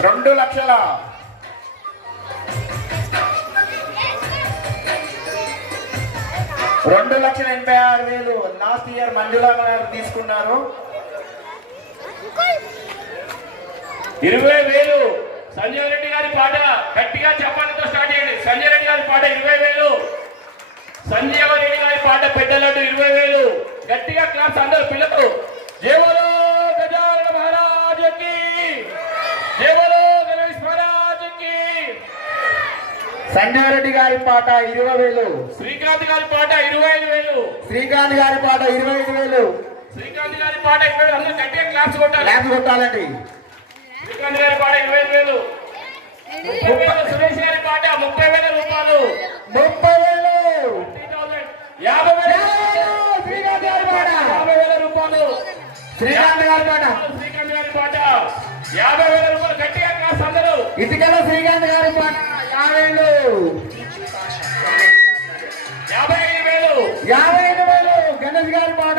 2 లక్షల 2,86,000 last year Manjula గారు తీసుకున్నారు. 20,000 సంజయ్ రెడ్డి గారి పాట గట్టిగా చెప్పాలతో స్టార్ట్ చేయండి. సంజయ్ రెడ్డి గారి పాట 20,000. సంజీవ రెడ్డి గారి పాట పెద్ద లడ్డు 20,000. గట్టిగా క్లాస్ అందరు పిల్లలు. జై బోలో గజానన మహారాజ్ కి, జై బోలో గణేష్ మహారాజ్ కి. సంజయ్ రెడ్డి గారి పాట 20,000. శ్రీకాంత్ గారి పాట 25,000. శ్రీకాంత్ గారి పాట 25,000. శ్రీకాంత్ గారి పాట 25,000. అందరూ గట్టిగా క్లాస్ కొట్టాలి. క్లాస్ కొట్టాలండి. శ్రీకాంత్ గారి పాట 25,000. 30,000. సురేష్ గారి పాట 30,000 రూపాయలు. 30,000. 50,000. శ్రీకాంత్ గారి పాట 50,000 రూపాయలు. శ్రీకాంత్ గారి పాట శ్రీకాంత్ గారి పాట 50,000 రూపాయలు. గట్టిగా క్లాస్ అందరూ. ఇటుకల శ్రీకాంత్ గారి పాట 50,000. 55,000. 55,000. గణేష్ గారి పాట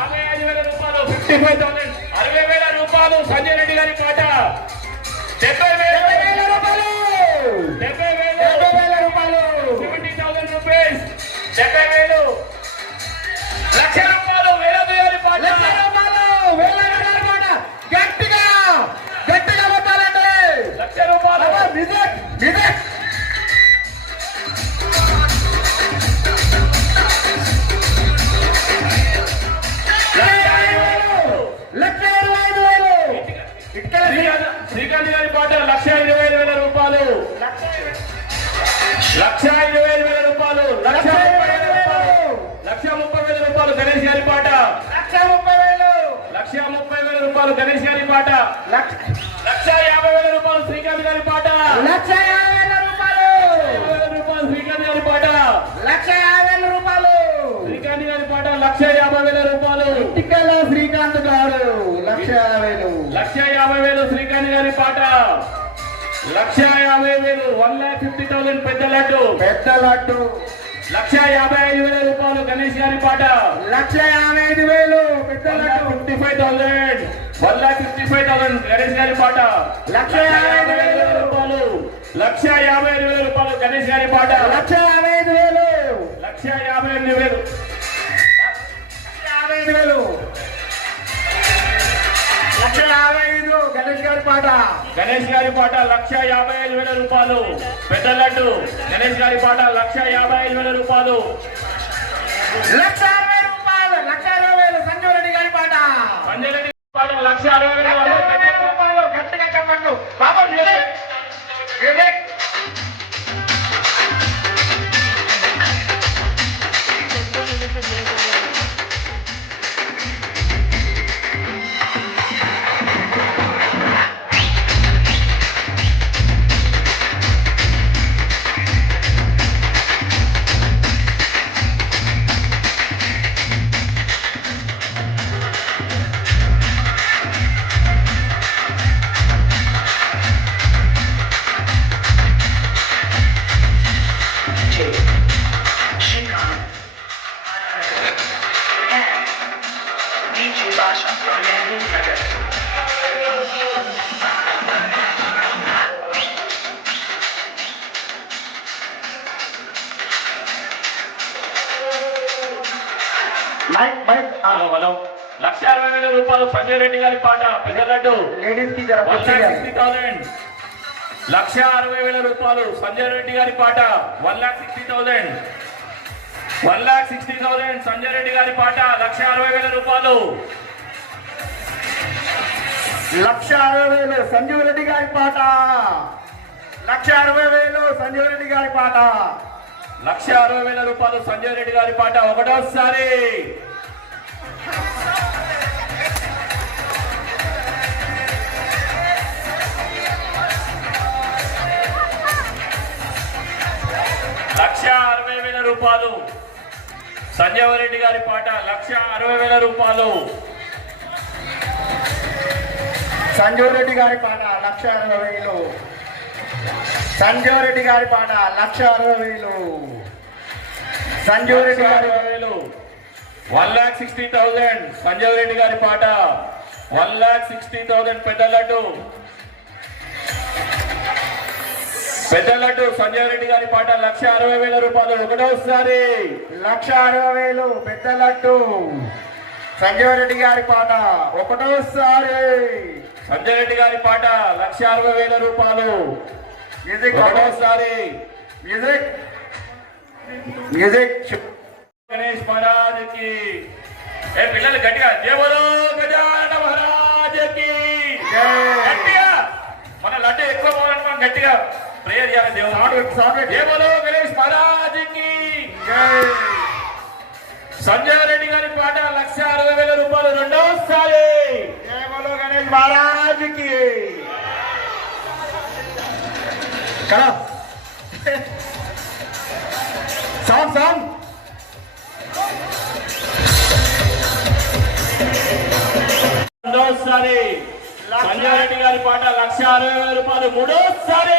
55,000 రూపాయలు. 55,000. 60,000 రూపాయలు. సంజయ్ రెడ్డి గారి పాట 70,000 రూపాయలు. 70,000 రూపాయలు. 70,000 రూపీస్. 70,000. లక్ష రూపాయలు. వేలాది గారి పాట వేలాది పాట గట్టిగా గట్టిగా కొట్టాలండి. లక్ష రూపాయలు. విజయ్ విజయ్ శ్రీకాంత్ గారి పాట 1,25,000 రూపాయలు. 1,25,000 రూపాయలు. 1,30,000 రూపాయలు. 1,30,000 రూపాయలు. గణేష్ గారి పాట 1,30,000. 1,30,000 రూపాయలు. గణేష్ గారి పాట 1,50,000 రూపాయలు. శ్రీకాంత్ గారి పాట 1,50,000 రూపాయలు. 50,000 రూపాయలు. శ్రీకాంత్ గారి పాట 1,50,000 రూపాయలు. శ్రీకాంత్ గారి పాట 1,50,000 రూపాయలు. ఇటుకల శ్రీకాంత్ గారు 1,50,000. 1,50,000. శ్రీకాంత్ గారి పాట 1,50,000. 1,50,000 పెద్ద లడ్డు. పెద్ద లడ్డు 1,55,000 రూపాయలు. గణేష్ గారి పాట 1,55,000. పెద్ద లడ్డు 55,000. 1,55,000. గణేష్ గారి పాట 1,55,000 రూపాయలు. 1,55,000 రూపాయలు. గణేష్ గారి పాట 1,55,000. 1,58,000. 1,55,000. 1,55,000. గణేష్ గారి పాట గణేష్ గారి పాట 1,55,000 రూపాయలు. పెద్ద లడ్డు. గణేష్ గారి పాట 1,55,000 రూపాయలు. 1,60,000 రూపాయలు. 1,60,000. సంజయ్ రెడ్డి గారి పాట సంజయ్ రెడ్డి పాట 1,60,000 రూపాయలు. గట్టిగా చెప్పండి బాబా. వివేక్ వివేక్ మైక్ మైక్ 1,60,000 రూపాయలు. సంజయ్ రెడ్డి గారి పాట పెద్ద లడ్డు. లేడీస్ కి జర 1,60,000. 1,60,000 రూపాయలు. సంజయ్ రెడ్డి గారి పాట 1,60,000. 1,60,000. సంజయ్ రెడ్డి గారి పాట 1,60,000 రూపాయలు. 1,60,000. సంజీవ్ రెడ్డి గారి పాట 1,60,000. సంజీవ్ రెడ్డి గారి పాట 1,60,000 రూపాయలు. సంజయ్ రెడ్డి గారి పాట ఒకటోసారి. రూపాయలు. సంజయ్ రెడ్డి గారి పాట 1,60,000 రూపాయలు. సంజయ్ రెడ్డి గారి పాట 1,60,000. సంజయ్ రెడ్డి గారి పాట 1,60,000. సంజయ్ రెడ్డి గారి 1,60,000. సంజయ్ రెడ్డి గారి పాట 1,60,000 పెద్ద లడ్డు. పెద్ద లడ్డు సంజయ్ రెడ్డి గారి పాట 1,60,000 రూపాయలు ఒకటోసారి. 1,60,000 పెద్ద లడ్డు సంజీవ్ రెడ్డి గారి పాట ఒకటోసారి. సంజయ్ రెడ్డి గారి పాట 1,60,000 రూపాయలు మ్యూజిక్ ఒకటోసారి. మ్యూజిక్ మ్యూజిక్ గణేష్ మహారాజ్ కి ఏ పిల్లలు గట్టిగా జై బోలో గజానన మహారాజ్ కి గట్టిగా. మన లడ్డు ఎక్కువ పోవాలని మనం గట్టిగా ప్రేయర్ చేయాలి దేవుడు. జై బోలో గణేష్ మహారాజ్ కి. సంజయ్ రెడ్డి గారి పాట 1,60,000 రూపాయలు రెండోసారి. జై బోలో గణేష్ మహారాజ్ కి. సాంగ్ సాంగ్ రెండోసారి. సంజయ్ రెడ్డి గారి పాట 1,60,000 రూపాయలు మూడోసారి.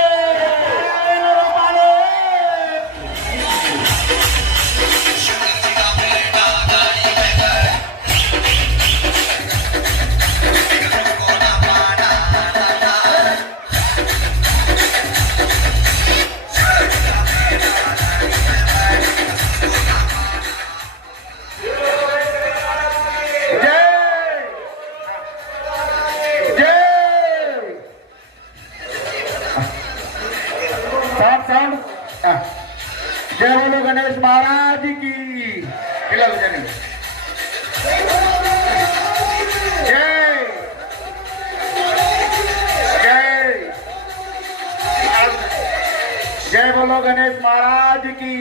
జై బోలో గణేష్ మహారాజ్ కి. పిల్లలు జై జై జై బోలో గణేష్ మహారాజ్ కి.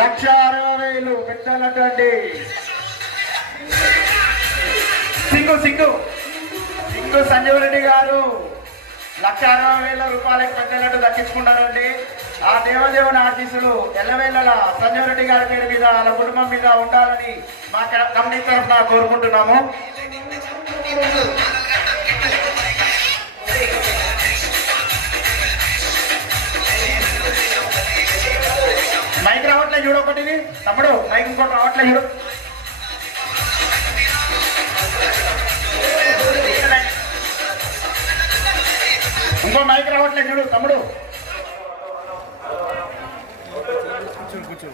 1,60,000 పెట్టాలంటే సింగు సింగు సింగు సంజీవ్ రెడ్డి గారు 1,60,000 రూపాయలకి పెట్టినట్టు దక్కించుకున్నారండి. ఆ దేవదేవుని ఆశీస్సులు ఎల్లవేళలా సంజీవ్ రెడ్డి గారి పేరు మీద వాళ్ళ కుటుంబం మీద ఉండాలని మా కమిటీ తరఫున కోరుకుంటున్నాము. మైక్ రావట్లే చూడు ఒకటిది తమ్ముడు, మైక్ ఇంకోటి రావట్లే చూడు. ఇంకో మైక్ రావట్లే చూడు తమ్ముడు. కూర్చో